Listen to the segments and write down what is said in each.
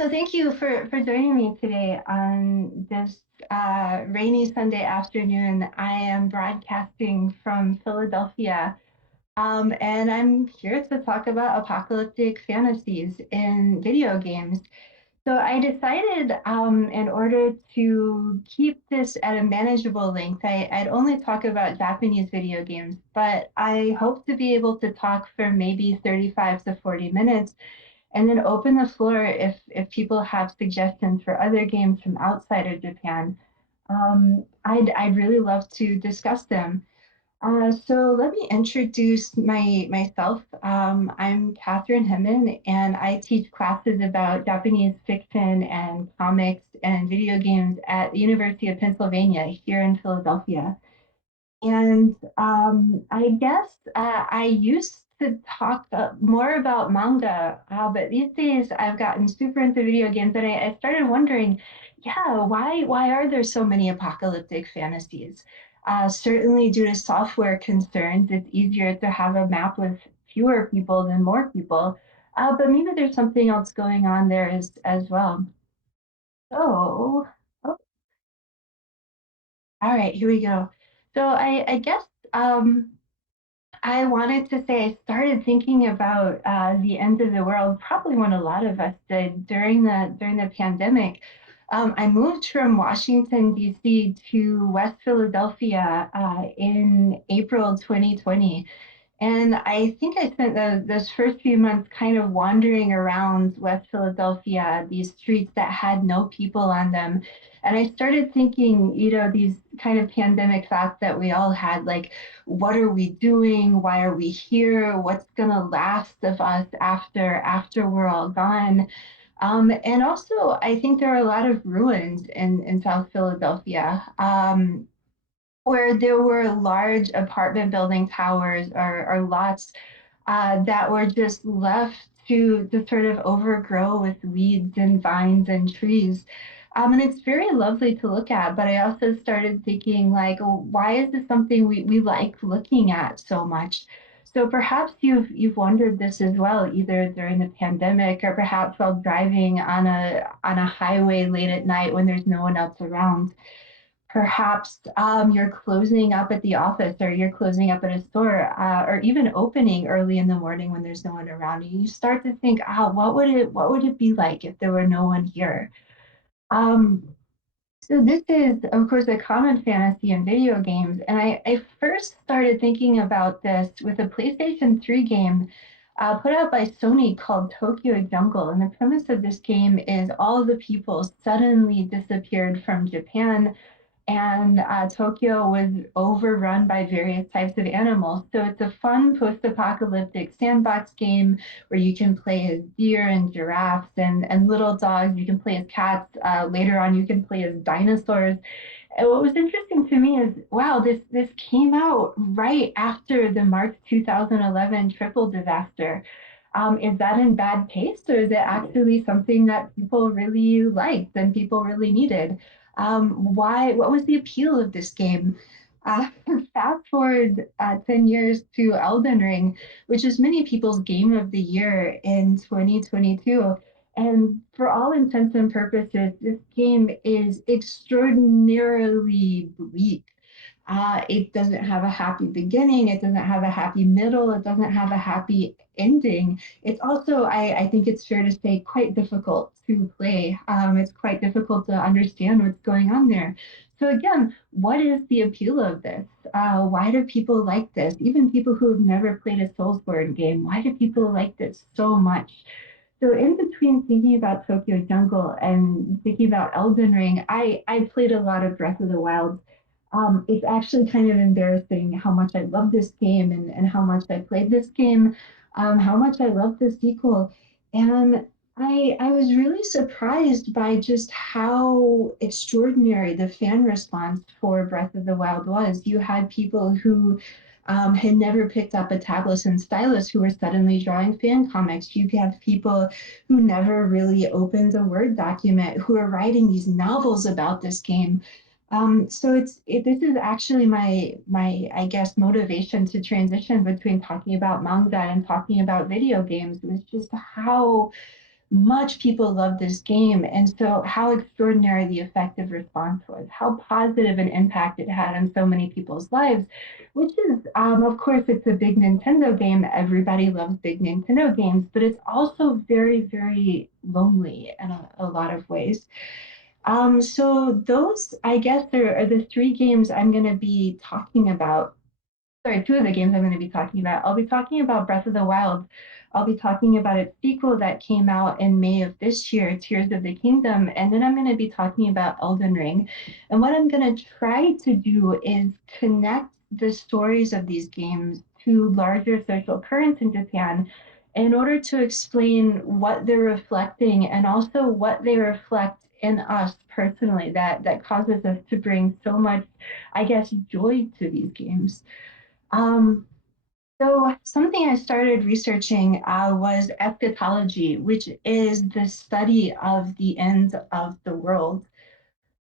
So thank you for joining me today on this rainy Sunday afternoon. I am broadcasting from Philadelphia, and I'm here to talk about apocalyptic fantasies in video games. So I decided, in order to keep this at a manageable length, I'd only talk about Japanese video games, but I hope to be able to talk for maybe 35 to 40 minutes and then open the floor if people have suggestions for other games from outside of Japan. I'd really love to discuss them. So let me introduce myself. I'm Kathryn Hemmann, and I teach classes about Japanese fiction and comics and video games at the University of Pennsylvania here in Philadelphia. And I guess I used to talk more about manga, but these days I've gotten super into video games, and I started wondering, yeah, why are there so many apocalyptic fantasies? Certainly due to software concerns, it's easier to have a map with fewer people than more people. But maybe there's something else going on there as well. So, oh, all right, here we go. So I guess I wanted to say I started thinking about the end of the world, probably when a lot of us did during the pandemic. I moved from Washington, D.C. to West Philadelphia in April 2020. And I think I spent those first few months kind of wandering around West Philadelphia, these streets that had no people on them. And I started thinking, these kind of pandemic thoughts that we all had, like, what are we doing? Why are we here? What's gonna last of us after we're all gone? And also, I think there are a lot of ruins in South Philadelphia. Where there were large apartment building towers or lots that were just left to sort of overgrow with weeds and vines and trees. And it's very lovely to look at, but I also started thinking, like, oh, why is this something we like looking at so much? So perhaps you've wondered this as well, either during the pandemic or perhaps while driving on a highway late at night when there's no one else around. Perhaps you're closing up at the office or you're closing up at a store or even opening early in the morning when there's no one around you. You start to think, what would it be like if there were no one here? Um, so this is, of course, a common fantasy in video games. And I first started thinking about this with a PlayStation 3 game put out by Sony called Tokyo Jungle. And the premise of this game is all of the people suddenly disappeared from Japan and Tokyo was overrun by various types of animals. So it's a fun post-apocalyptic sandbox game where you can play as deer and giraffes and little dogs. You can play as cats. Later on, you can play as dinosaurs. And what was interesting to me is, wow, this came out right after the March 2011 triple disaster. Is that in bad taste, or is it actually something that people really liked and people really needed? What was the appeal of this game? Uh, Fast forward 10 years to Elden Ring, which is many people's game of the year in 2022. And for all intents and purposes, this game is extraordinarily bleak. It doesn't have a happy beginning. It doesn't have a happy middle. It doesn't have a happy ending. It's also, I think it's fair to say, quite difficult to play. It's quite difficult to understand what's going on there. So again, what is the appeal of this? Why do people like this? Even people who have never played a Soulsborne game, why do people like this so much? So in between thinking about Tokyo Jungle and thinking about Elden Ring, I played a lot of Breath of the Wild. It's actually kind of embarrassing how much I love this game and how much I played this game, how much I love the sequel. And I was really surprised by just how extraordinary the fan response for Breath of the Wild was. You had people who had never picked up a tablet and stylus who were suddenly drawing fan comics. You have people who never really opened a Word document who are writing these novels about this game. So this is actually my I guess motivation to transition between talking about manga and talking about video games was just how much people loved this game. And so, how extraordinary the effective response was, how positive an impact it had on so many people's lives, which is, of course, it's a big Nintendo game. Everybody loves big Nintendo games, but it's also very, very lonely in a lot of ways. So, those, I guess, are the three games I'm going to be talking about. Sorry, two of the games I'm going to be talking about. I'll be talking about Breath of the Wild. I'll be talking about its sequel that came out in May of this year, Tears of the Kingdom, and then I'm going to be talking about Elden Ring. And what I'm going to try to do is connect the stories of these games to larger social currents in Japan in order to explain what they're reflecting and also what they reflect in us personally that causes us to bring so much, I guess, joy to these games. Um, so something I started researching was eschatology, which is the study of the end of the world.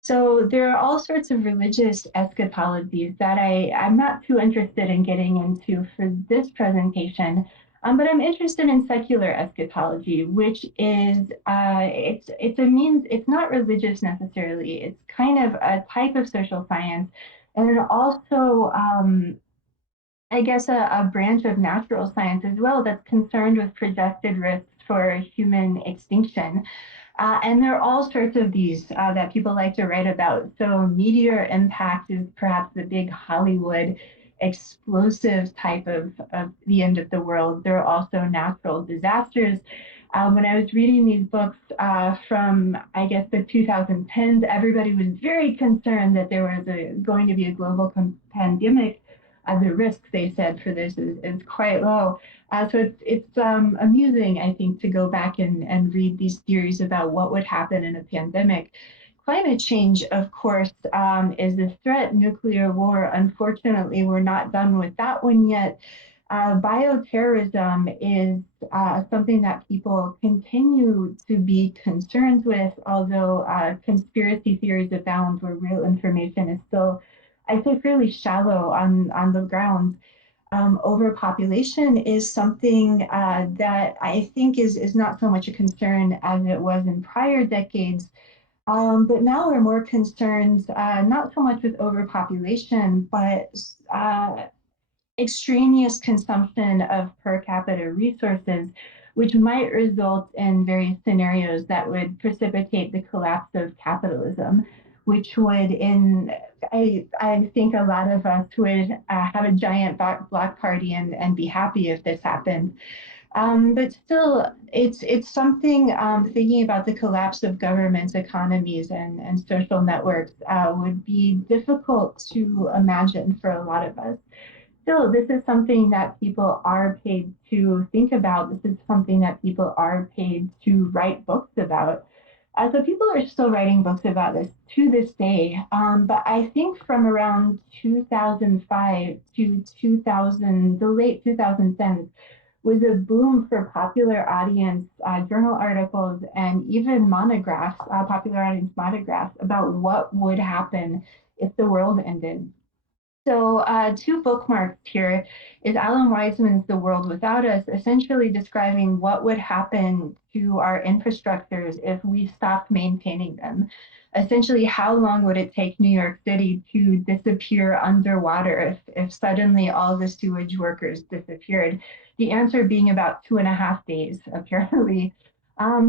So there are all sorts of religious eschatologies that I'm not too interested in getting into for this presentation. But I'm interested in secular eschatology, which is it's a means, it's not religious necessarily. It's kind of a type of social science, and it also I guess, a branch of natural science as well that's concerned with projected risks for human extinction. And there are all sorts of these that people like to write about. So, meteor impact is perhaps the big Hollywood explosive type of the end of the world. There are also natural disasters. When I was reading these books from, I guess, the 2010s, everybody was very concerned that there was going to be a global pandemic. The risk, they said, for this is quite low. So it's amusing, I think, to go back and read these theories about what would happen in a pandemic. Climate change, of course, is a threat. Nuclear war, unfortunately, we're not done with that one yet. Bioterrorism is something that people continue to be concerned with, although conspiracy theories abound where real information is still, I'd say, fairly shallow on the ground. Overpopulation is something that I think is not so much a concern as it was in prior decades. But now we're more concerned not so much with overpopulation, but extraneous consumption of per capita resources, which might result in various scenarios that would precipitate the collapse of capitalism, which would, I think a lot of us would have a giant block party and be happy if this happened. But still, it's something thinking about the collapse of governments, economies, and social networks would be difficult to imagine for a lot of us. Still, this is something that people are paid to think about. This is something that people are paid to write books about. So people are still writing books about this to this day. But I think from around 2005 to 2000, the late 2010s, was a boom for popular audience journal articles and even monographs, popular audience monographs about what would happen if the world ended. So, two bookmarks here is Alan Weisman's The World Without Us, essentially describing what would happen to our infrastructures if we stopped maintaining them. Essentially, how long would it take New York City to disappear underwater if suddenly all the sewage workers disappeared? The answer being about 2.5 days, apparently.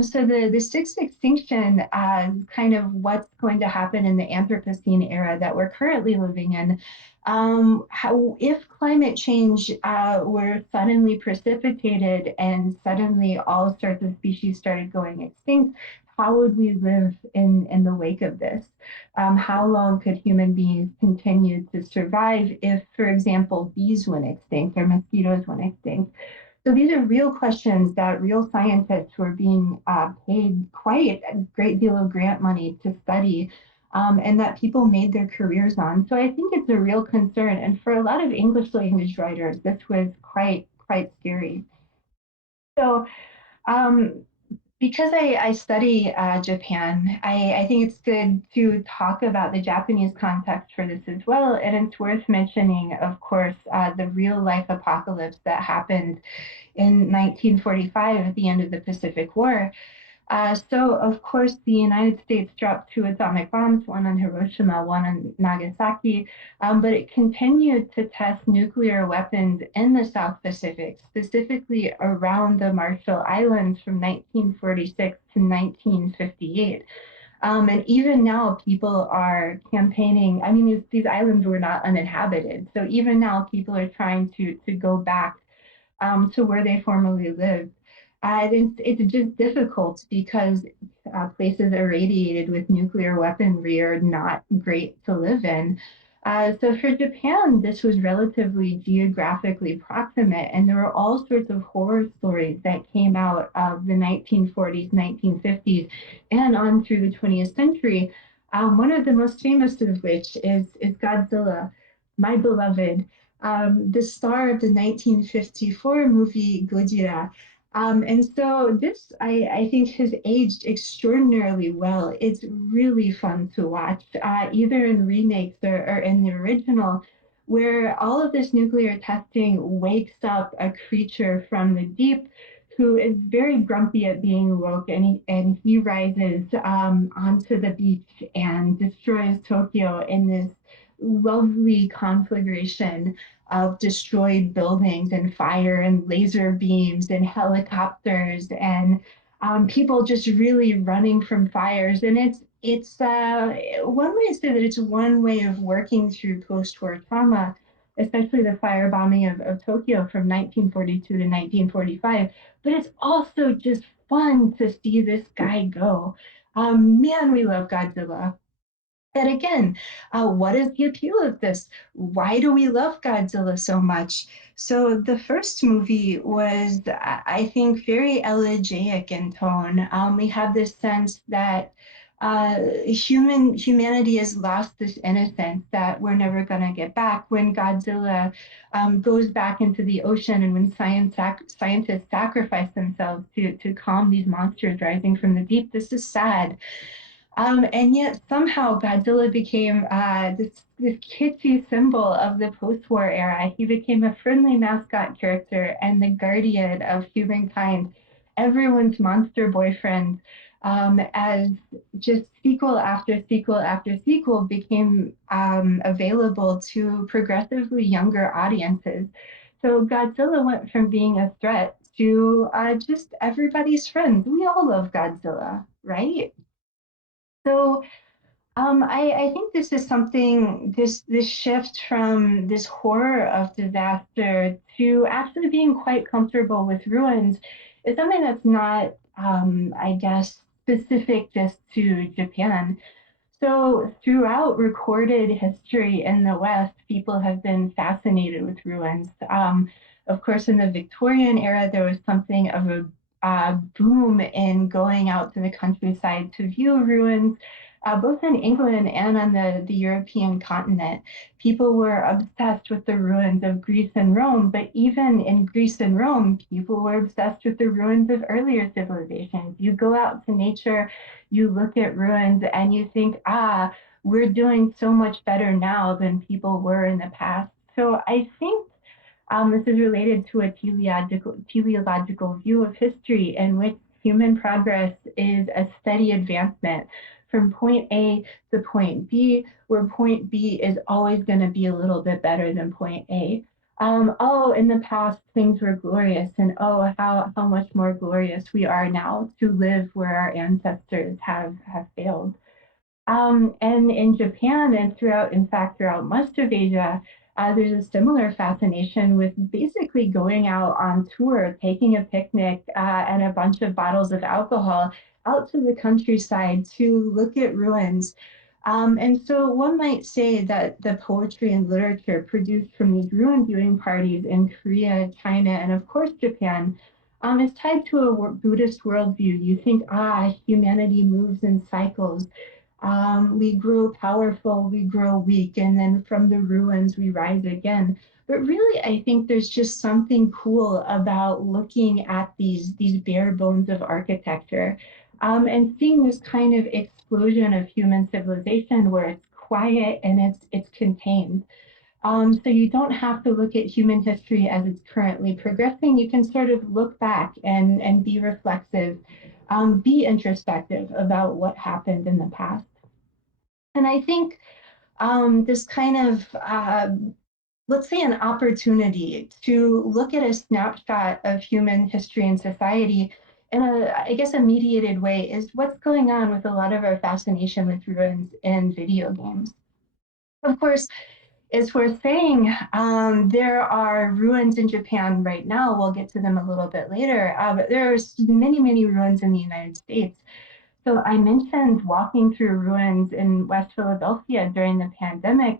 So the sixth extinction, kind of what's going to happen in the Anthropocene era that we're currently living in, how if climate change were suddenly precipitated and suddenly all sorts of species started going extinct, how would we live in the wake of this? How long could human beings continue to survive if, for example, bees went extinct or mosquitoes went extinct? So these are real questions that real scientists who are being paid quite a great deal of grant money to study, and that people made their careers on. So I think it's a real concern. And for a lot of English language writers, this was quite scary. So um, because I study Japan, I think it's good to talk about the Japanese context for this as well. And it's worth mentioning, of course, the real life apocalypse that happened in 1945 at the end of the Pacific War. So, of course, the United States dropped two atomic bombs, one on Hiroshima, one on Nagasaki, but it continued to test nuclear weapons in the South Pacific, specifically around the Marshall Islands from 1946 to 1958. And even now, people are campaigning. I mean, these islands were not uninhabited. So even now, people are trying to go back to where they formerly lived. It's just difficult because places irradiated with nuclear weaponry are not great to live in. So for Japan, this was relatively geographically proximate, and there were all sorts of horror stories that came out of the 1940s, 1950s, and on through the 20th century. One of the most famous of which is Godzilla, my beloved, the star of the 1954 movie Gojira. And so this, I think, has aged extraordinarily well. It's really fun to watch, either in remakes or in the original, where all of this nuclear testing wakes up a creature from the deep who is very grumpy at being woke, and he rises onto the beach and destroys Tokyo in this lovely conflagration of destroyed buildings and fire and laser beams and helicopters and people just really running from fires. And it's one way to say that it's one way of working through post-war trauma, especially the firebombing of Tokyo from 1942 to 1945. But it's also just fun to see this guy go. Man, we love Godzilla. And again, what is the appeal of this? Why do we love Godzilla so much? So the first movie was, I think, very elegiac in tone. We have this sense that humanity has lost this innocence that we're never going to get back. When Godzilla goes back into the ocean, and when scientists sacrifice themselves to calm these monsters rising from the deep, this is sad. And yet somehow Godzilla became this kitschy symbol of the post-war era. He became a friendly mascot character and the guardian of humankind, everyone's monster boyfriend. As just sequel after sequel after sequel became available to progressively younger audiences. So Godzilla went from being a threat to just everybody's friend. We all love Godzilla, right? So I think this is something, this shift from this horror of disaster to actually being quite comfortable with ruins is something that's not, I guess, specific just to Japan. So, throughout recorded history in the West, people have been fascinated with ruins. Of course, in the Victorian era, there was something of a boom in going out to the countryside to view ruins, both in England and on the European continent. People were obsessed with the ruins of Greece and Rome, but even in Greece and Rome, people were obsessed with the ruins of earlier civilizations. You go out to nature, you look at ruins and you think, we're doing so much better now than people were in the past. So I think this is related to a teleological view of history in which human progress is a steady advancement from point A to point B, where point B is always going to be a little bit better than point A. Oh, in the past things were glorious, and oh, how much more glorious we are now to live where our ancestors have failed. And in Japan and throughout, in fact, throughout most of Asia, there's a similar fascination with basically going out on tour, taking a picnic and a bunch of bottles of alcohol out to the countryside to look at ruins. And so one might say that the poetry and literature produced from these ruin viewing parties in Korea, China, and of course Japan is tied to a Buddhist worldview. You think, humanity moves in cycles. We grow powerful, we grow weak, and then from the ruins we rise again. But really, I think there's just something cool about looking at these bare bones of architecture and seeing this kind of explosion of human civilization where it's quiet and it's contained. So you don't have to look at human history as it's currently progressing. You can sort of look back and be reflexive be introspective about what happened in the past. And I think this kind of let's say an opportunity to look at a snapshot of human history and society in a, I guess, a mediated way is what's going on with a lot of our fascination with ruins in video games. Of course, it's worth saying there are ruins in Japan right now. We'll get to them a little bit later, but there's many, many ruins in the United States. So I mentioned walking through ruins in West Philadelphia during the pandemic.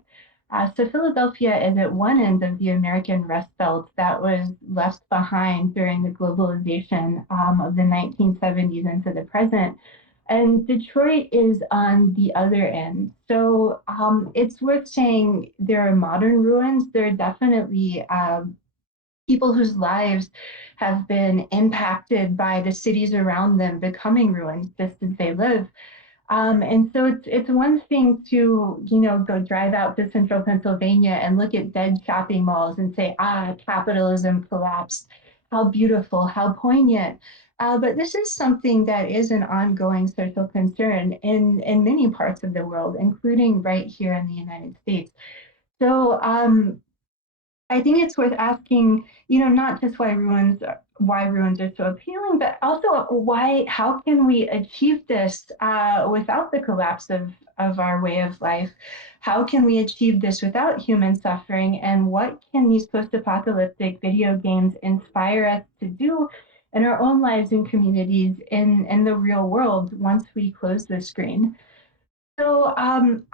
So Philadelphia is at one end of the American Rust Belt that was left behind during the globalization of the 1970s into the present. And Detroit is on the other end. So it's worth saying there are modern ruins. There are definitely people whose lives have been impacted by the cities around them becoming ruins just as they live. And so it's one thing to go drive out to central Pennsylvania and look at dead shopping malls and say, capitalism collapsed. How beautiful, how poignant. But this is something that is an ongoing social concern in many parts of the world, including right here in the United States. So I think it's worth asking, not just why ruins are so appealing, but also how can we achieve this without the collapse of our way of life? How can we achieve this without human suffering? And what can these post-apocalyptic video games inspire us to do in our own lives and communities in the real world once we close the screen? So,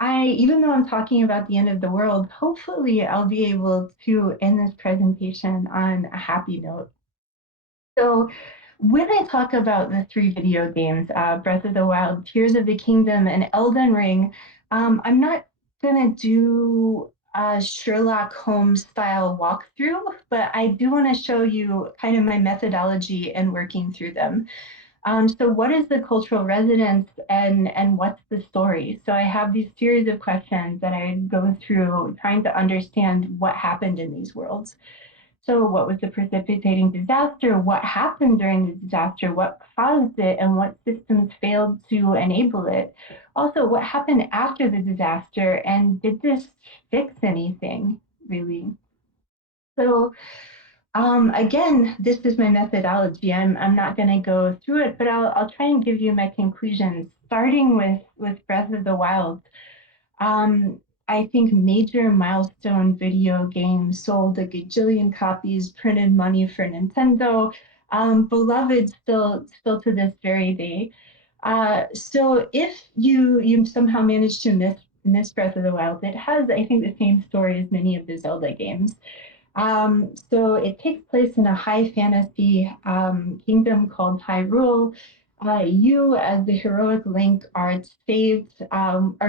even though I'm talking about the end of the world, hopefully I'll be able to end this presentation on a happy note. So, when I talk about the three video games, Breath of the Wild, Tears of the Kingdom, and Elden Ring, I'm not going to do a Sherlock Holmes style walkthrough, but I do want to show you kind of my methodology in working through them. So what is the cultural resonance and what's the story? So I have these series of questions that I go through trying to understand what happened in these worlds. So what was the precipitating disaster? What happened during the disaster? What caused it? And what systems failed to enable it? Also, what happened after the disaster? And did this fix anything, really? So again, this is my methodology. I'm not going to go through it, but I'll try and give you my conclusions, starting with Breath of the Wild. Um, I think major milestone video games sold a gajillion copies, printed money for Nintendo, beloved still to this very day. So if you somehow manage to miss Breath of the Wild, it has I think the same story as many of the Zelda games. So it takes place in a high fantasy kingdom called Hyrule. You, as the heroic Link, are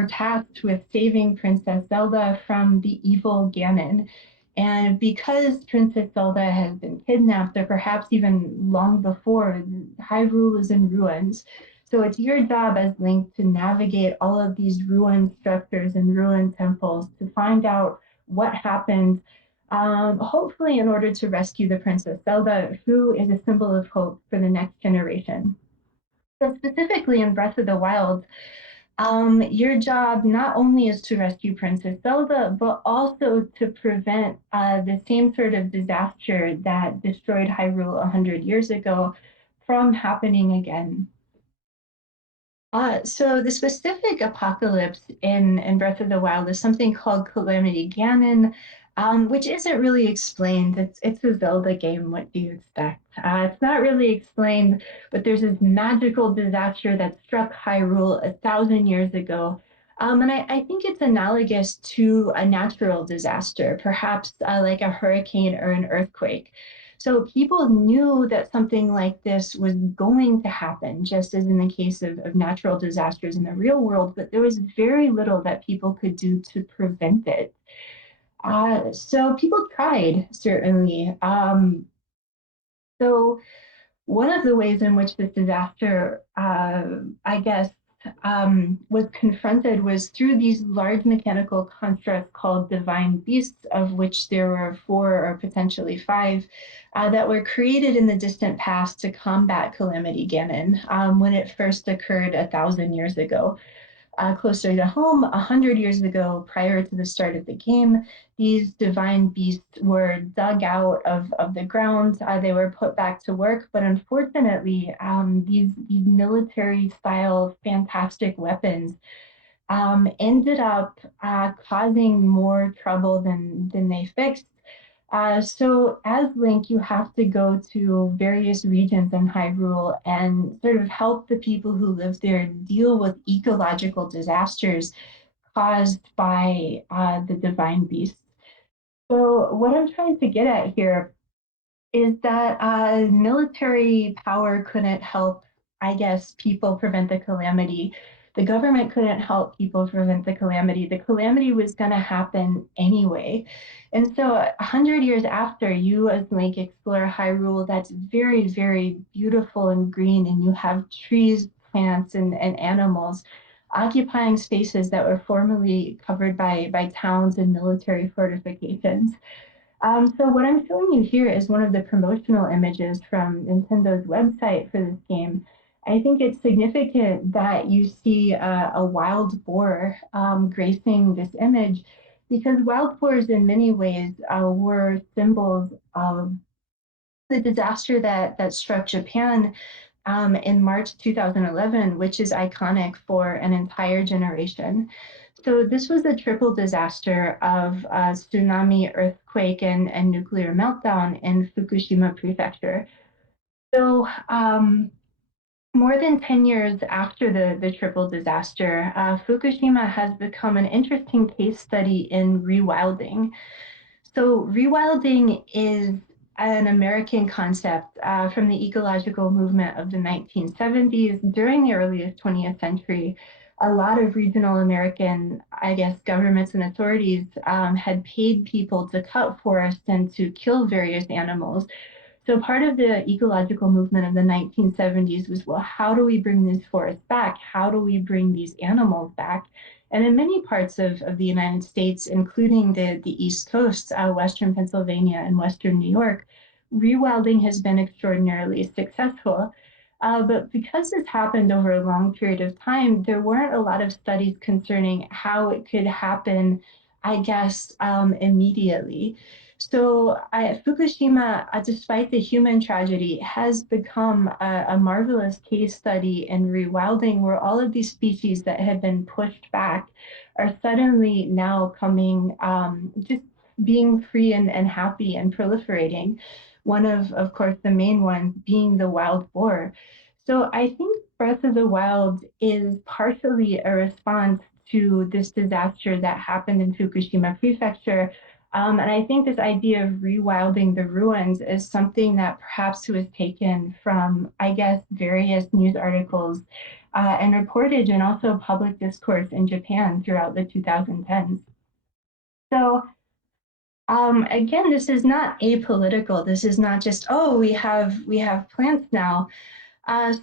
tasked with saving Princess Zelda from the evil Ganon. And because Princess Zelda has been kidnapped, or perhaps even long before, Hyrule is in ruins. So it's your job as Link to navigate all of these ruined structures and ruined temples to find out what happened, hopefully in order to rescue the Princess Zelda, who is a symbol of hope for the next generation. So specifically in Breath of the Wild, your job not only is to rescue Princess Zelda, but also to prevent the same sort of disaster that destroyed Hyrule 100 years ago from happening again. So the specific apocalypse in Breath of the Wild is something called Calamity Ganon, which isn't really explained. It's a Zelda game. What do you expect? It's not really explained, but there's this magical disaster that struck Hyrule 1,000 years ago. And I think it's analogous to a natural disaster, perhaps like a hurricane or an earthquake. So people knew that something like this was going to happen, just as in the case of natural disasters in the real world, but there was very little that people could do to prevent it. So people tried, certainly. So one of the ways in which this disaster, I guess, was confronted was through these large mechanical constructs called divine beasts, of which there were four or potentially five, that were created in the distant past to combat Calamity Ganon when it first occurred 1,000 years ago. Closer to home, 100 years ago, prior to the start of the game, these divine beasts were dug out of the ground. They were put back to work, but unfortunately, these military style fantastic weapons ended up causing more trouble than they fixed. So as Link, you have to go to various regions in Hyrule and sort of help the people who live there deal with ecological disasters caused by the divine beasts. So what I'm trying to get at here is that military power couldn't help, I guess, people prevent the calamity. The government couldn't help people prevent the calamity. The calamity was going to happen anyway. And so, 100 years after, you as Link explore Hyrule, that's very, very beautiful and green, and you have trees, plants, and animals occupying spaces that were formerly covered by towns and military fortifications. So what I'm showing you here is one of the promotional images from Nintendo's website for this game. I think it's significant that you see a wild boar gracing this image because wild boars in many ways were symbols of the disaster that struck Japan in March 2011, which is iconic for an entire generation. So this was a triple disaster of tsunami, earthquake, and nuclear meltdown in Fukushima Prefecture. So more than 10 years after the triple disaster, Fukushima has become an interesting case study in rewilding. So, rewilding is an American concept from the ecological movement of the 1970s. During the earliest 20th century, a lot of regional American, I guess, governments and authorities had paid people to cut forests and to kill various animals. So part of the ecological movement of the 1970s was, well, how do we bring these forests back? How do we bring these animals back? And in many parts of the United States, including the East Coast, Western Pennsylvania and Western New York, rewilding has been extraordinarily successful. But because this happened over a long period of time, there weren't a lot of studies concerning how it could happen, I guess, immediately. So Fukushima, despite the human tragedy, has become a marvelous case study in rewilding, where all of these species that had been pushed back are suddenly now coming, just being free and happy and proliferating. One of course, the main ones being the wild boar. So I think Breath of the Wild is partially a response to this disaster that happened in Fukushima Prefecture, and I think this idea of rewilding the ruins is something that perhaps was taken from, I guess, various news articles and reportage and also public discourse in Japan throughout the 2010s. So again, this is not apolitical. This is not just, oh, we have plants now.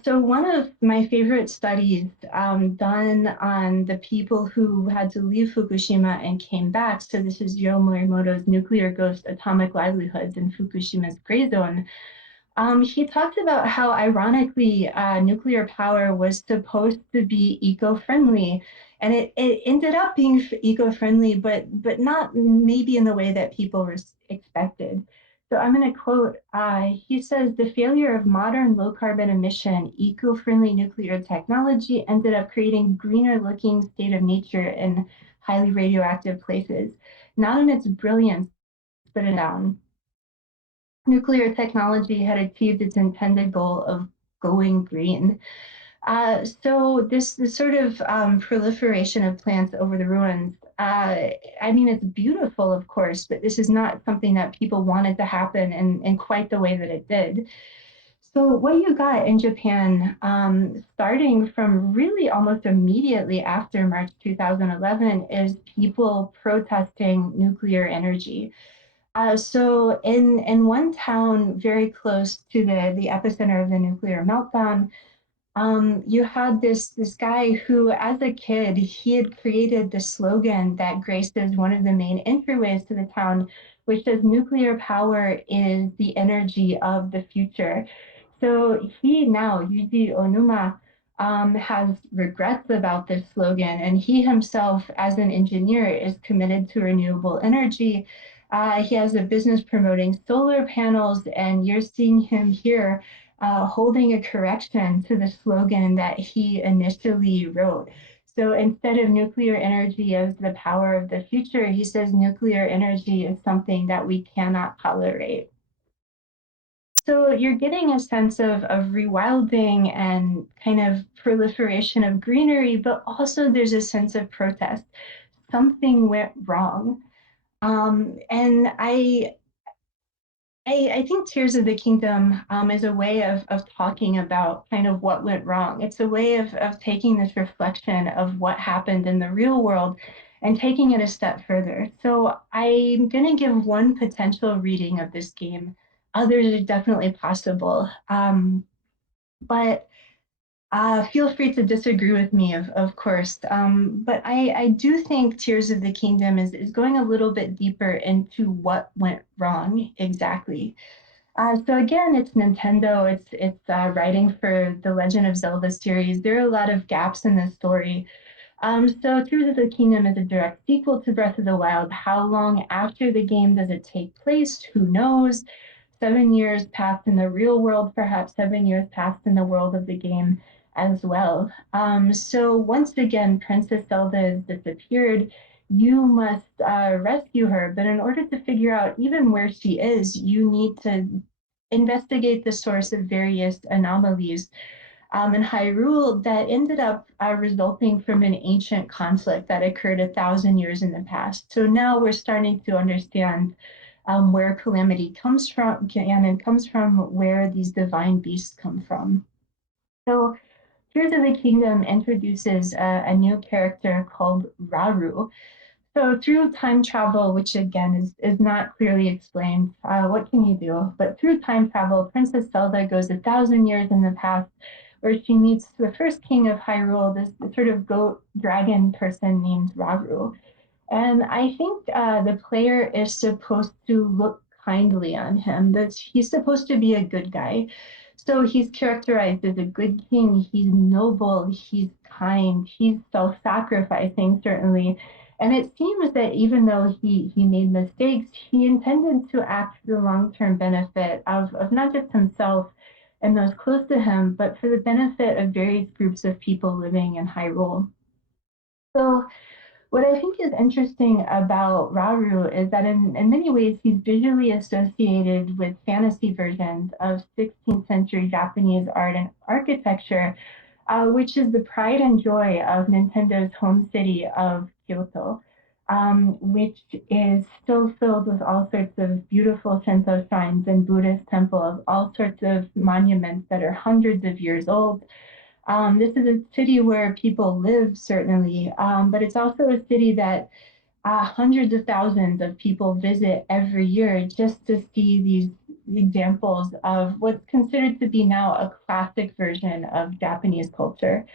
So one of my favorite studies done on the people who had to leave Fukushima and came back. So this is Yo Morimoto's Nuclear Ghost Atomic Livelihoods in Fukushima's Gray Zone. He talked about how, ironically, nuclear power was supposed to be eco-friendly, and it ended up being eco-friendly, but not maybe in the way that people were expected. So I'm going to quote. He says, "The failure of modern low-carbon emission, eco-friendly nuclear technology ended up creating greener-looking state of nature in highly radioactive places, not in its brilliance, but in down." Nuclear technology had achieved its intended goal of going green. So this sort of proliferation of plants over the ruins, I mean, it's beautiful, of course, but this is not something that people wanted to happen in quite the way that it did. So what you got in Japan, starting from really almost immediately after March 2011, is people protesting nuclear energy. So in one town very close to the epicenter of the nuclear meltdown, You had this guy who, as a kid, he had created the slogan that graces one of the main entryways to the town, which says nuclear power is the energy of the future. So he now, Yuji Onuma, has regrets about this slogan, and he himself, as an engineer, is committed to renewable energy. He has a business promoting solar panels, and you're seeing him here holding a correction to the slogan that he initially wrote. So instead of nuclear energy as the power of the future, he says nuclear energy is something that we cannot tolerate. So you're getting a sense of rewilding and kind of proliferation of greenery, but also there's a sense of protest. Something went wrong. And I think Tears of the Kingdom is a way of talking about kind of what went wrong. It's a way of taking this reflection of what happened in the real world and taking it a step further. So I'm going to give one potential reading of this game. Others are definitely possible. But feel free to disagree with me, of course. But I do think Tears of the Kingdom is going a little bit deeper into what went wrong exactly. So again, it's Nintendo. It's writing for the Legend of Zelda series. There are a lot of gaps in the story. So Tears of the Kingdom is a direct sequel to Breath of the Wild. How long after the game does it take place? Who knows? 7 years passed in the real world, perhaps 7 years passed in the world of the game as well. So once again, Princess Zelda has disappeared. You must rescue her, but in order to figure out even where she is, you need to investigate the source of various anomalies in Hyrule that ended up resulting from an ancient conflict that occurred 1,000 years in the past. So now we're starting to understand where calamity comes from, and comes from where these divine beasts come from. So Tears of the Kingdom introduces a new character called Rauru. So through time travel, which again is not clearly explained, what can you do? But through time travel, Princess Zelda goes 1,000 years in the past, where she meets the first king of Hyrule, this sort of goat dragon person named Rauru. And I think the player is supposed to look kindly on him, that he's supposed to be a good guy. So he's characterized as a good king. He's noble, he's kind, he's self sacrificing, certainly. And it seems that even though he made mistakes, he intended to act for the long term benefit of not just himself and those close to him, but for the benefit of various groups of people living in Hyrule. So what I think is interesting about Rauru is that in many ways he's visually associated with fantasy versions of 16th century Japanese art and architecture, which is the pride and joy of Nintendo's home city of Kyoto, which is still filled with all sorts of beautiful Shinto shrines and Buddhist temples, all sorts of monuments that are hundreds of years old. This is a city where people live, certainly, but it's also a city that hundreds of thousands of people visit every year just to see these examples of what's considered to be now a classic version of Japanese culture.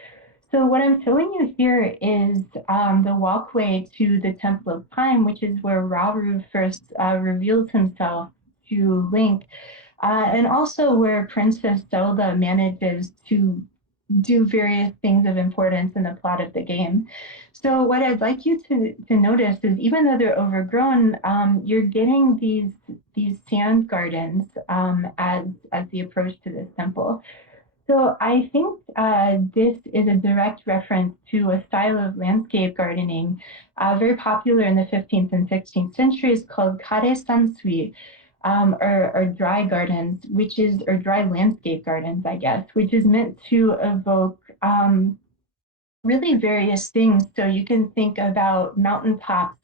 So what I'm showing you here is the walkway to the Temple of Time, which is where Rauru first reveals himself to Link, and also where Princess Zelda manages to do various things of importance in the plot of the game. So what I'd like you to notice is even though they're overgrown, you're getting these sand gardens as the approach to this temple. So I think this is a direct reference to a style of landscape gardening very popular in the 15th and 16th centuries called kare sansui, or dry gardens, or dry landscape gardens, I guess, which is meant to evoke really various things. So you can think about mountaintops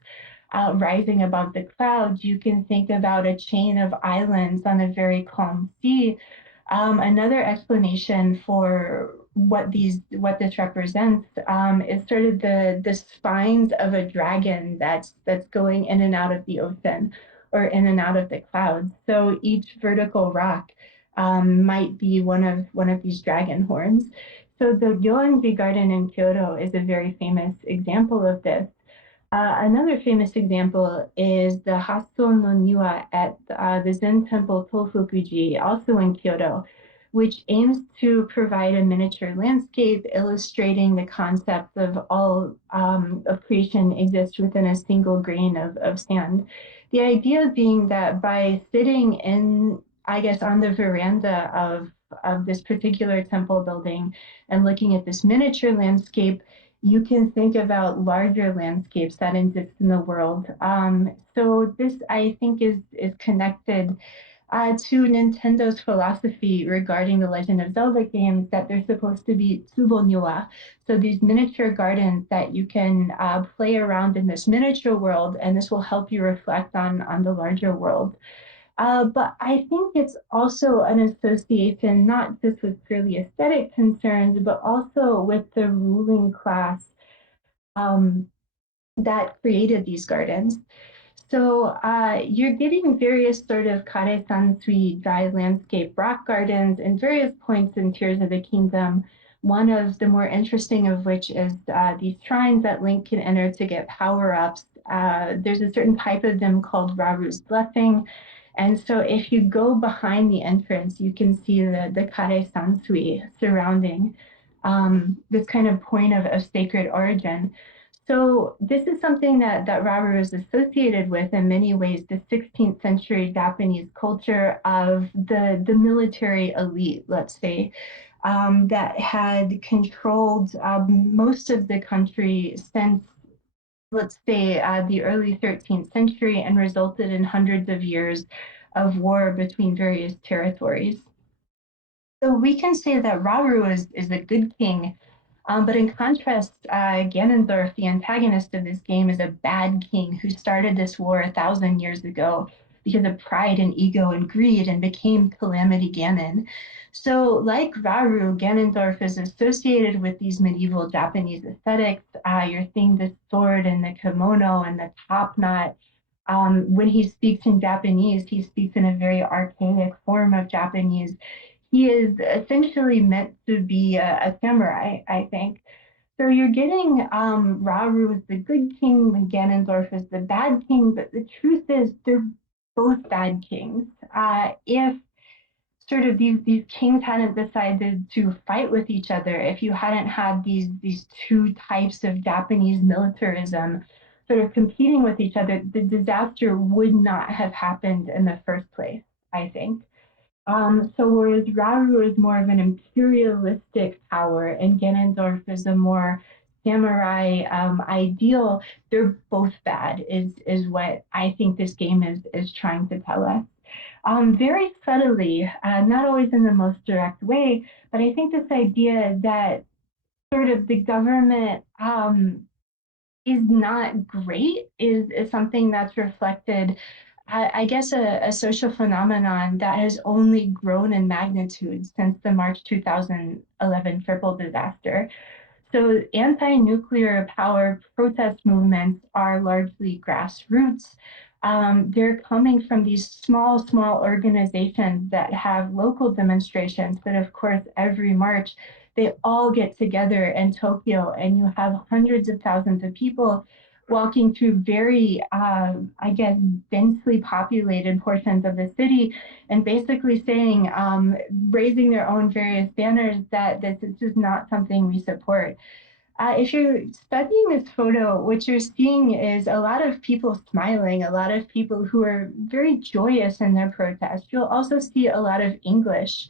rising above the clouds. You can think about a chain of islands on a very calm sea. Another explanation for what this represents is sort of the spines of a dragon that's going in and out of the ocean or in and out of the clouds. So each vertical rock might be one of these dragon horns. So the Gyoenji Garden in Kyoto is a very famous example of this. Another famous example is the Hasso no Niwa at the Zen temple Tofukuji, also in Kyoto, which aims to provide a miniature landscape illustrating the concept of all of creation exists within a single grain of sand. The idea being that by sitting in, I guess, on the veranda of this particular temple building and looking at this miniature landscape, you can think about larger landscapes that exist in the world. So this, I think, is connected to Nintendo's philosophy regarding the Legend of Zelda games that they're supposed to be tsubonyoa, so these miniature gardens that you can play around in this miniature world, and this will help you reflect on the larger world. But I think it's also an association not just with purely aesthetic concerns, but also with the ruling class um, that created these gardens. So you're getting various sort of kare sansui dry landscape rock gardens in various points and tiers of the kingdom. One of the more interesting of which is these shrines that Link can enter to get power ups. There's a certain type of them called Raru's Blessing. And so if you go behind the entrance, you can see the kare sansui surrounding this kind of point of sacred origin. So this is something that Raru is associated with in many ways, the 16th century Japanese culture of the military elite, let's say, that had controlled most of the country since, let's say, the early 13th century and resulted in hundreds of years of war between various territories. So we can say that Raru is a good king, but in contrast, Ganondorf, the antagonist of this game, is a bad king who started this war 1,000 years ago because of pride and ego and greed and became Calamity Ganon. So, like Raru, Ganondorf is associated with these medieval Japanese aesthetics. You're seeing the sword and the kimono and the top knot. When he speaks in Japanese, he speaks in a very archaic form of Japanese. He is essentially meant to be a samurai, I think. So you're getting Raru as the good king and Ganondorf as the bad king, but the truth is they're both bad kings. If sort of these kings hadn't decided to fight with each other, if you hadn't had these two types of Japanese militarism sort of competing with each other, the disaster would not have happened in the first place, I think. So whereas Raru is more of an imperialistic power and Ganondorf is a more samurai ideal, they're both bad, is what I think this game is trying to tell us. Very subtly, not always in the most direct way, but I think this idea that sort of the government is not great is something that's reflected, I guess, a social phenomenon that has only grown in magnitude since the March 2011 triple disaster. So anti-nuclear power protest movements are largely grassroots. They're coming from these small organizations that have local demonstrations, but of course, every March, they all get together in Tokyo, and you have hundreds of thousands of people walking through very, I guess, densely populated portions of the city and basically saying, raising their own various banners that this is not something we support. If you're studying this photo, what you're seeing is a lot of people smiling, a lot of people who are very joyous in their protest. You'll also see a lot of English.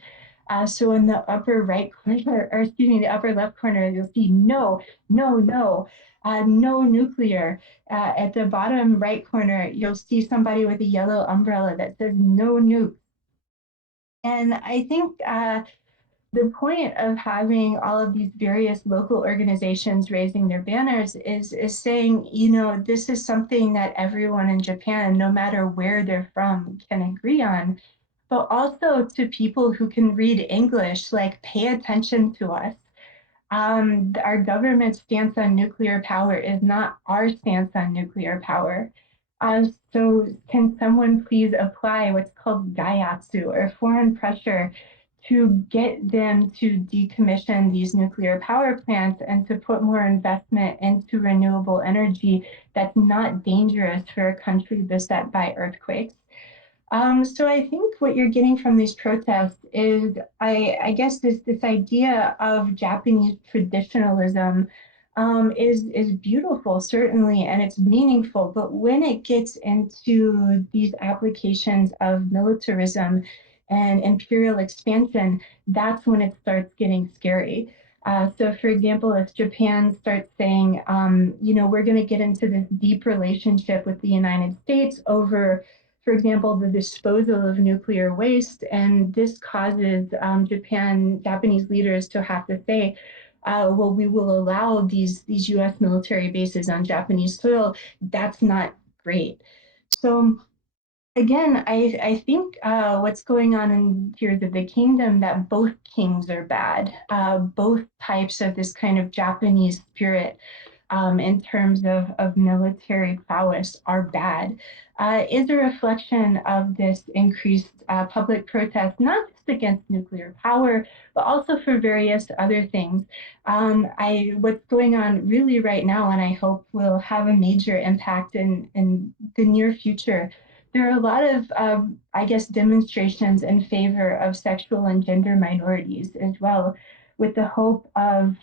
So in the upper right corner, or excuse me, the upper left corner, you'll see no, no, no, no nuclear. At the bottom right corner, you'll see somebody with a yellow umbrella that says no nuke. And I think the point of having all of these various local organizations raising their banners is saying, this is something that everyone in Japan, no matter where they're from, can agree on. But also to people who can read English, like pay attention to us. Our government's stance on nuclear power is not our stance on nuclear power. So can someone please apply what's called gaiatsu or foreign pressure to get them to decommission these nuclear power plants and to put more investment into renewable energy that's not dangerous for a country beset by earthquakes. So I think what you're getting from these protests is, I guess, this idea of Japanese traditionalism is beautiful, certainly, and it's meaningful. But when it gets into these applications of militarism and imperial expansion, that's when it starts getting scary. So, for example, if Japan starts saying, we're going to get into this deep relationship with the United States over, for example, the disposal of nuclear waste, and this causes Japanese leaders to have to say, well, we will allow these U.S. military bases on Japanese soil. That's not great. So again, I think what's going on in Tears of the Kingdom, that both kings are bad. Both types of this kind of Japanese spirit in terms of military prowess are bad, is a reflection of this increased public protest, not just against nuclear power, but also for various other things. What's going on really right now, and I hope will have a major impact in the near future. There are a lot of, I guess, demonstrations in favor of sexual and gender minorities as well, with the hope of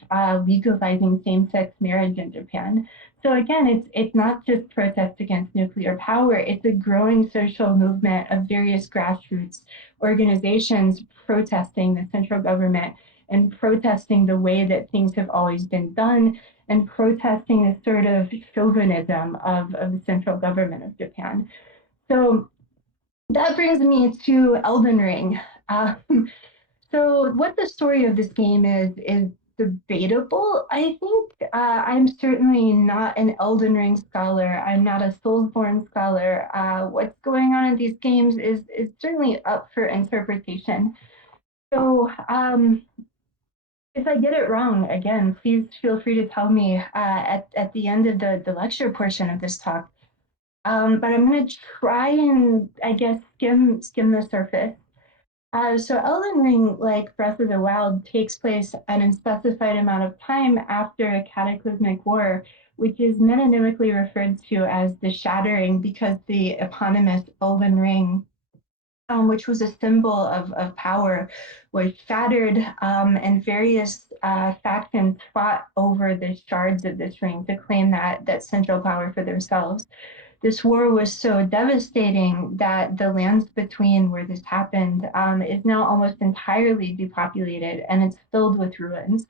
legalizing same-sex marriage in Japan. So again, it's not just protest against nuclear power. It's a growing social movement of various grassroots organizations protesting the central government and protesting the way that things have always been done and protesting the sort of chauvinism of the central government of Japan. So that brings me to Elden Ring. So what the story of this game is debatable. I think I'm certainly not an Elden Ring scholar. I'm not a Soulsborne scholar. What's going on in these games is certainly up for interpretation. So if I get it wrong, again, please feel free to tell me at the end of the lecture portion of this talk. But I'm going to try and, I guess, skim the surface. So Elden Ring, like Breath of the Wild, takes place an unspecified amount of time after a cataclysmic war, which is metonymically referred to as the Shattering because the eponymous Elden Ring, which was a symbol of power, was shattered, and various factions fought over the shards of this ring to claim that central power for themselves. This war was so devastating that the lands between where this happened is now almost entirely depopulated and it's filled with ruins.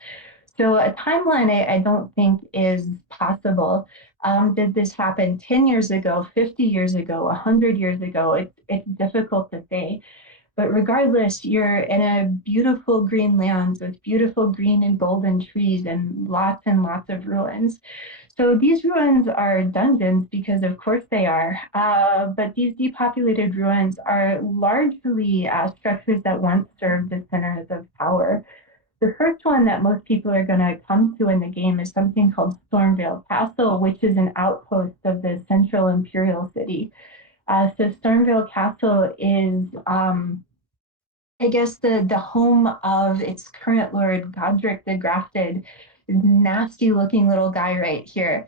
So a timeline I don't think is possible. Did this happen 10 years ago, 50 years ago, 100 years ago? It's difficult to say. But regardless, you're in a beautiful green land with beautiful green and golden trees and lots of ruins. So these ruins are dungeons because, of course, they are. But these depopulated ruins are largely structures that once served as centers of power. The first one that most people are going to come to in the game is something called Stormvale Castle, which is an outpost of the central imperial city. So Stormvale Castle is I guess the home of its current lord, Godric the Grafted, nasty looking little guy right here,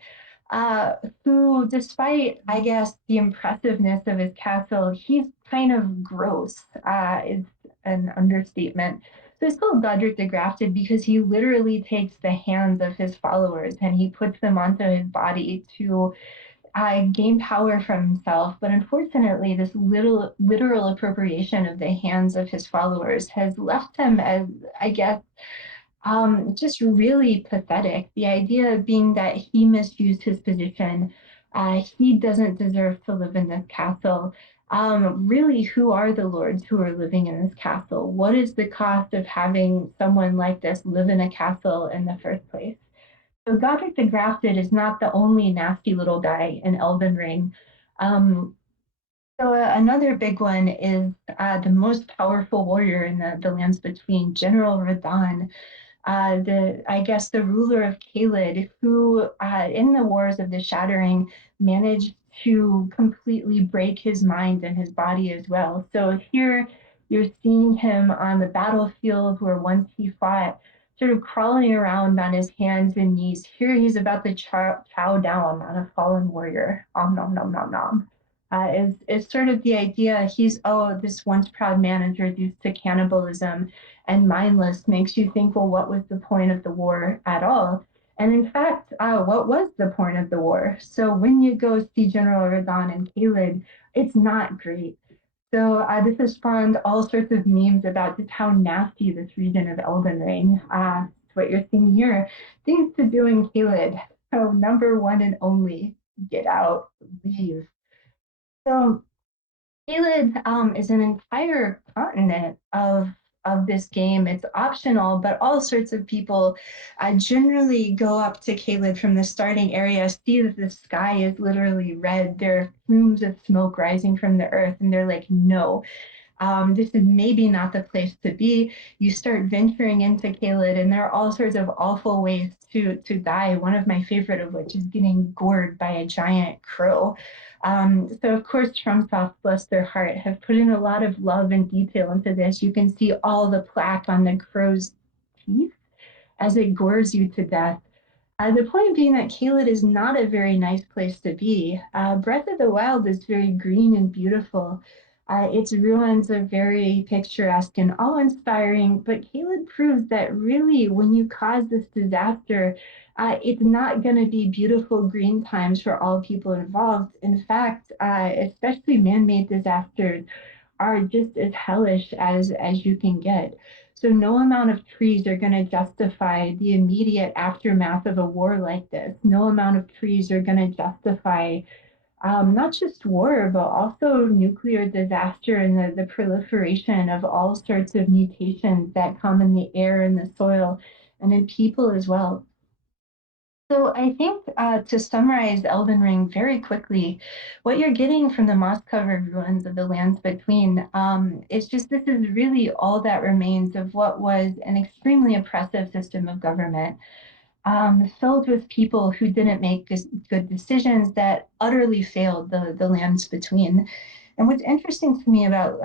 who, despite, I guess, the impressiveness of his castle, he's kind of gross, is an understatement. So it's called Godric the Grafted because he literally takes the hands of his followers and he puts them onto his body to gain power for himself. But unfortunately, this little literal appropriation of the hands of his followers has left him as, I guess, just really pathetic. The idea being that he misused his position. He doesn't deserve to live in this castle. Really, who are the lords who are living in this castle? What is the cost of having someone like this live in a castle in the first place? So Godric the Grafted is not the only nasty little guy in Elden Ring. Um, Another big one is the most powerful warrior in the lands between, General Radahn, the I guess the ruler of Caelid, who in the Wars of the Shattering managed to completely break his mind and his body as well. So here You're seeing him on the battlefield where once he fought, sort of crawling around on his hands and knees. Here he's about to chow down on a fallen warrior. Om nom nom nom nom. Is sort of the idea. He's, oh, this once proud man introduced to cannibalism and mindless makes you think, well, what was the point of the war at all? And in fact, what was the point of the war? So when you go see General Radon and Khalid, it's not great. So this has spawned all sorts of memes about just how nasty this region of Elden Ring. What you're seeing here, things to do in Khalid. So number one and only, get out, leave. So Caelid is an entire continent of this game. It's optional, but all sorts of people generally go up to Caelid from the starting area, see that the sky is literally red. There are plumes of smoke rising from the earth, and they're like, no, this is maybe not the place to be. You start venturing into Caelid, and there are all sorts of awful ways to die. One of my favorite of which is getting gored by a giant crow. So of course, FromSoft, bless their heart, have put in a lot of love and detail into this. You can see all the plaque on the crow's teeth as it gores you to death. The point being that Caelid is not a very nice place to be. Breath of the Wild is very green and beautiful. Its ruins are very picturesque and awe-inspiring, but Caelid proves that really, when you cause this disaster, it's not going to be beautiful green times for all people involved. In fact, especially man-made disasters are just as hellish as you can get. So no amount of trees are going to justify the immediate aftermath of a war like this. No amount of trees are going to justify not just war, but also nuclear disaster and the proliferation of all sorts of mutations that come in the air and the soil and in people as well. So I think to summarize Elden Ring very quickly, what you're getting from the moss-covered ruins of the lands between is just this is really all that remains of what was an extremely oppressive system of government, filled with people who didn't make good decisions that utterly failed the lands between. And what's interesting to me about,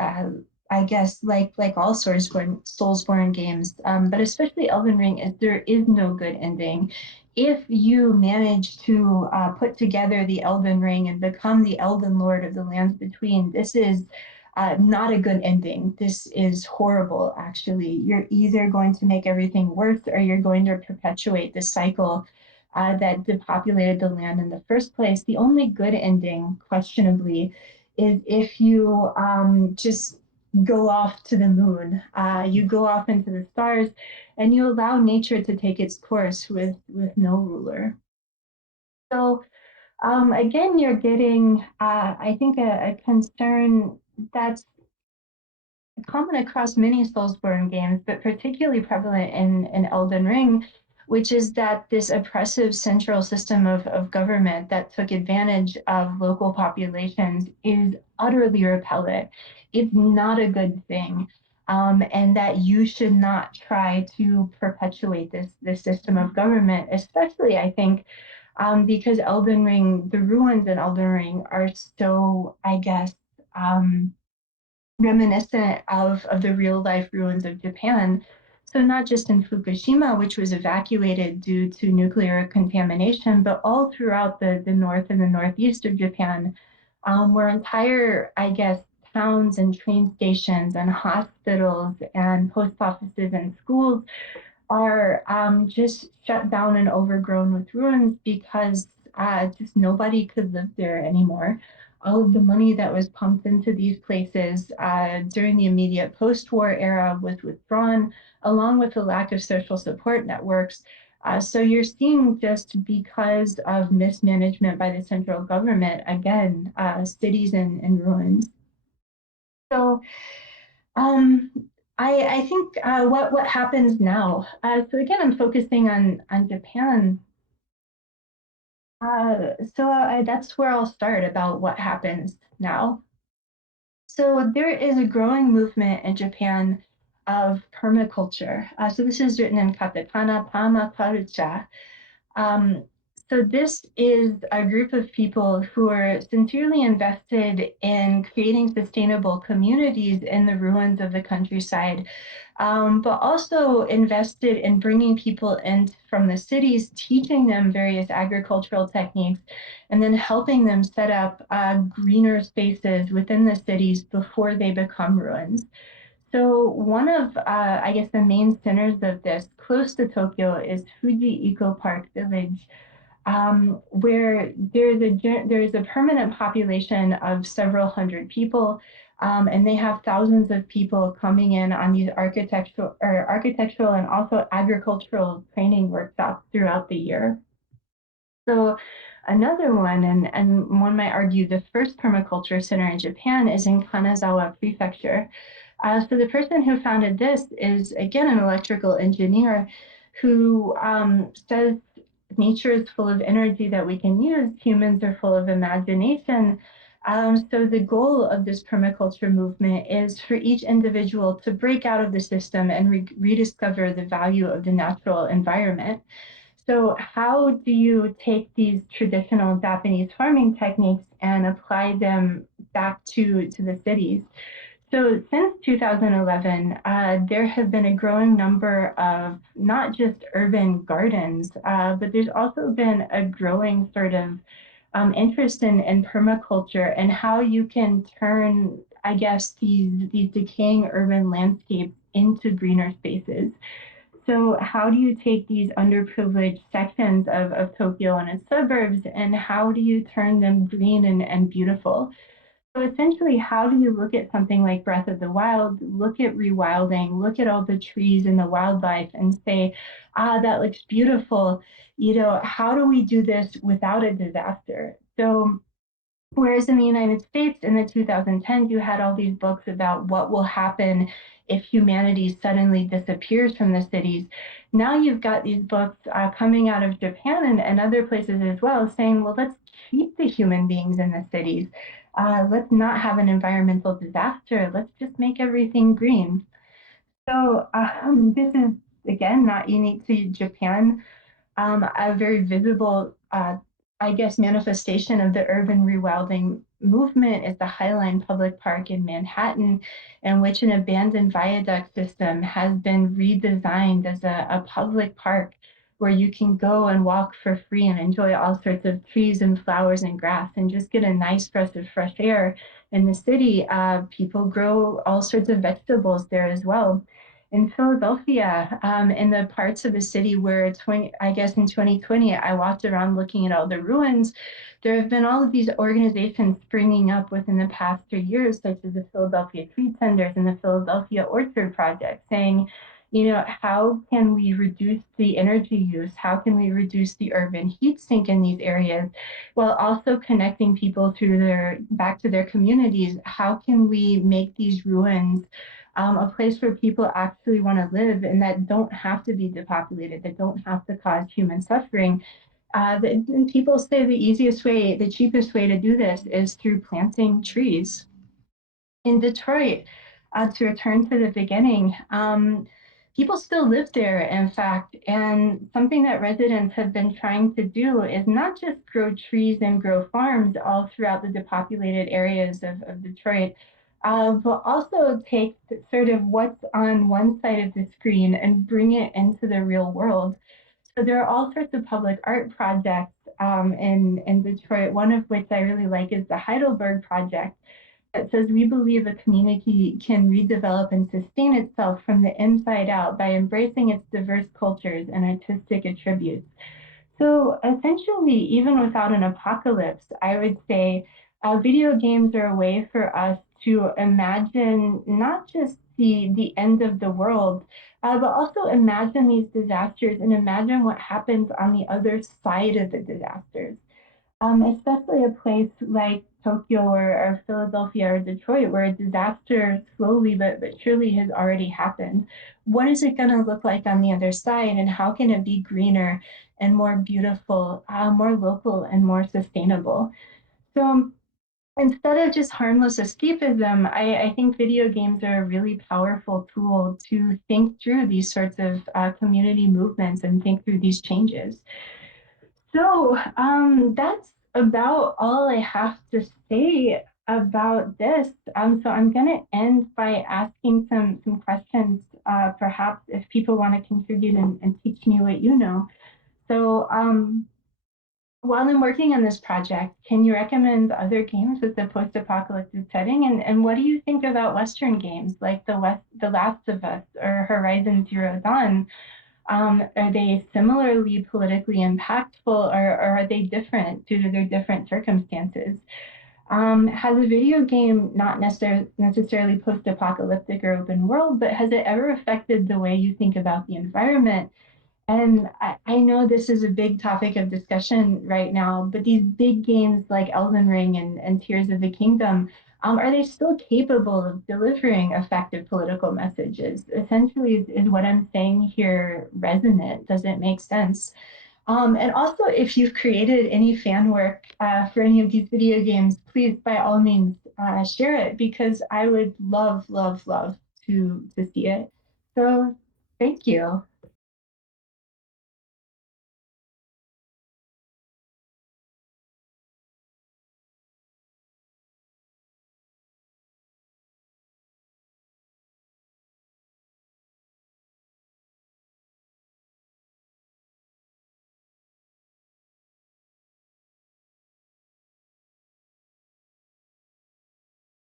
I guess, like all Soulsborne games, but especially Elden Ring, is there is no good ending. If you manage to put together the Elden Ring and become the Elden Lord of the lands between, this is not a good ending. This is horrible, actually. You're either going to make everything worse or you're going to perpetuate the cycle that depopulated the land in the first place. The only good ending, questionably, is if you just go off to the moon. You go off into the stars and you allow nature to take its course with no ruler. So again, you're getting, I think, a concern that's common across many Soulsborne games, but particularly prevalent in Elden Ring, which is that this oppressive central system of government that took advantage of local populations is utterly repellent. It's not a good thing. And that you should not try to perpetuate this system of government, especially, I think, because Elden Ring, the ruins in Elden Ring are so, I guess, reminiscent of the real life ruins of Japan. So, not just in Fukushima, which was evacuated due to nuclear contamination, but all throughout the north and the northeast of Japan, where entire, I guess, towns and train stations and hospitals and post offices and schools are just shut down and overgrown with ruins because just nobody could live there anymore. All of the money that was pumped into these places during the immediate post war era was withdrawn, along with the lack of social support networks. So you're seeing just because of mismanagement by the central government, again, cities in ruins. So um, I think what happens now. So again, I'm focusing on Japan. That's where I'll start about what happens now. So there is a growing movement in Japan of permaculture. So this is written in katakana, permaculture. Um, So this is a group of people who are sincerely invested in creating sustainable communities in the ruins of the countryside, but also invested in bringing people in from the cities, teaching them various agricultural techniques, and then helping them set up greener spaces within the cities before they become ruins. So one of, I guess, the main centers of this, close to Tokyo, is Fuji Eco Park Village, where there's a permanent population of several hundred people, and they have thousands of people coming in on these architectural and also agricultural training workshops throughout the year. So another one, and one might argue the first permaculture center in Japan, is in Kanazawa Prefecture. So the person who founded this is again an electrical engineer who says nature is full of energy that we can use. Humans are full of imagination. So the goal of this permaculture movement is for each individual to break out of the system and rediscover the value of the natural environment. So how do you take these traditional Japanese farming techniques and apply them back to the cities? So since 2011, there have been a growing number of not just urban gardens, but there's also been a growing sort of interest in permaculture and how you can turn, I guess, these decaying urban landscapes into greener spaces. So how do you take these underprivileged sections of Tokyo and its suburbs, and how do you turn them green and beautiful? So essentially, how do you look at something like Breath of the Wild, look at rewilding, look at all the trees and the wildlife and say, that looks beautiful. How do we do this without a disaster? So whereas in the United States in the 2010s, you had all these books about what will happen if humanity suddenly disappears from the cities. Now you've got these books coming out of Japan and other places as well saying, well, let's keep the human beings in the cities. Let's not have an environmental disaster. Let's just make everything green. So this is, again, not unique to Japan. A very visible, I guess, manifestation of the urban rewilding movement is the Highline Public Park in Manhattan, in which an abandoned viaduct system has been redesigned as a public park where you can go and walk for free and enjoy all sorts of trees and flowers and grass and just get a nice breath of fresh air. In the city, people grow all sorts of vegetables there as well. In Philadelphia, in the parts of the city where I guess in 2020, I walked around looking at all the ruins. There have been all of these organizations springing up within the past 3 years, such as the Philadelphia Tree Tenders and the Philadelphia Orchard Project, saying, how can we reduce the energy use? How can we reduce the urban heat sink in these areas while also connecting people back to their communities? How can we make these ruins a place where people actually want to live and that don't have to be depopulated, that don't have to cause human suffering? And people say the easiest way, the cheapest way to do this is through planting trees. In Detroit, to return to the beginning, people still live there, in fact. And something that residents have been trying to do is not just grow trees and grow farms all throughout the depopulated areas of Detroit, but also take sort of what's on one side of the screen and bring it into the real world. So there are all sorts of public art projects in Detroit, one of which I really like is the Heidelberg Project that says we believe a community can redevelop and sustain itself from the inside out by embracing its diverse cultures and artistic attributes. So essentially, even without an apocalypse, I would say video games are a way for us to imagine not just the end of the world, but also imagine these disasters and imagine what happens on the other side of the disasters, especially a place like Tokyo or Philadelphia or Detroit, where a disaster slowly but surely has already happened. What is it going to look like on the other side, and how can it be greener and more beautiful, more local, and more sustainable? So instead of just harmless escapism, I think video games are a really powerful tool to think through these sorts of community movements and think through these changes. That's about all I have to say about this. So I'm going to end by asking some questions, perhaps if people want to contribute and teach me what you know. So, while I'm working on this project, can you recommend other games with a post-apocalyptic setting? And what do you think about Western games like The Last of Us or Horizon Zero Dawn? Are they similarly politically impactful, or are they different due to their different circumstances? Has a video game not necessarily post-apocalyptic or open world, but has it ever affected the way you think about the environment? And I know this is a big topic of discussion right now, but these big games like Elden Ring and Tears of the Kingdom, are they still capable of delivering effective political messages? Essentially, is what I'm saying here resonant? Does it make sense? And also, if you've created any fan work for any of these video games, please, by all means, share it because I would love, love, love to see it. So, thank you.